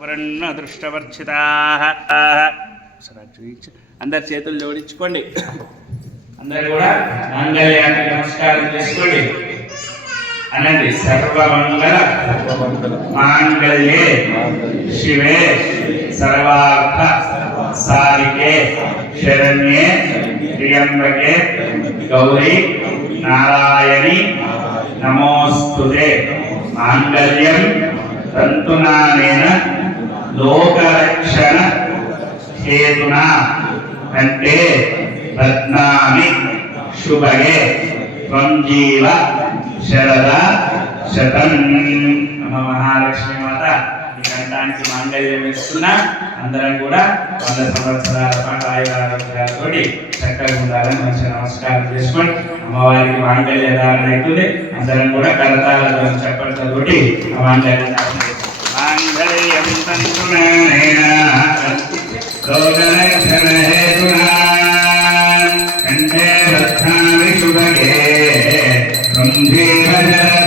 పురన్నదృష్టవర్చిత అందరి చేతులు జోడించుకోండి. అందరు కూడా మాంగళ్యానికి నమస్కారం చేసుకోండి. అనండి సర్వమంగళ మాంగళ్యే శివే సర్వార్థ సారికే శరణ్యే త్రియంబకే గౌరీ నారాయణి నమోస్తుతే. మాంగళ్యం తంతునానేన లోకరక్షణ హేతున అంటే రత్నామి శుభగే త్వం జీవ శరద శతం. నమ మహాలక్ష్మి మాత ఈ కంఠానికి మాంగళ్యం ఇస్తున్నా అందరం కూడా వంద సంవత్సరాల పాటు ఆయురారోగ్యాలతో చక్కగా ఉండాలని మంచి నమస్కారం చేసుకోండి అమ్మవారికి మాంగళ్య ధారణ అవుతుంది. అందరం కూడా కరతాలతో చెప్పడంతో మాంగళ్యం కంఠే రక్షామి శుభగే గంభీరజర